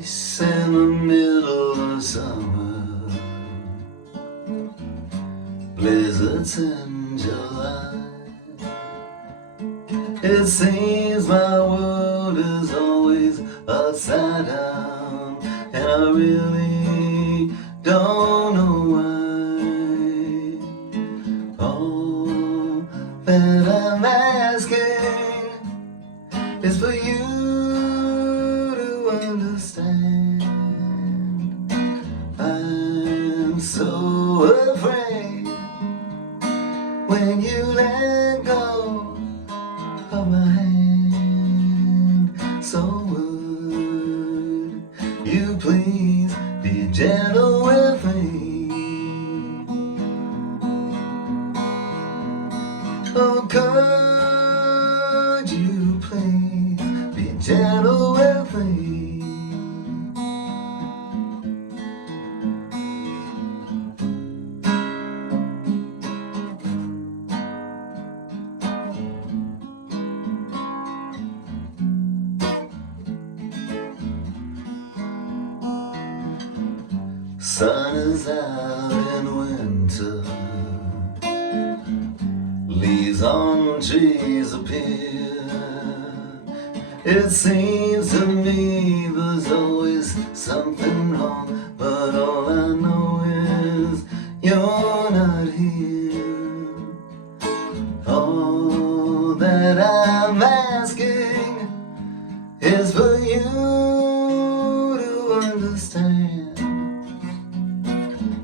ice in the middle of summer, blizzards in July. It seems my world is always upside down, and I really don't know why. All that I'm asking is for you to understand. I'm so afraid when you let go of my hand. So would you please be gentle with me? Oh, could you please be gentle with me? Sun is out in winter, leaves on trees appear. It seems to me there's always something wrong, but all I know is you're not here. All that I'm asking is for you to understand.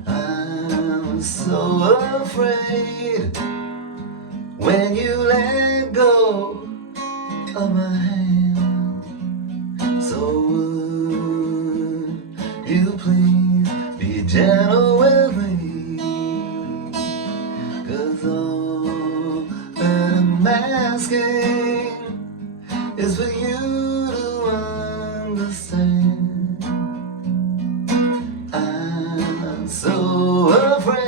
I'm so afraid when you let go of my hand. So would you please be gentle with me? 'Cause all that I'm asking is for you to understand. I'm so afraid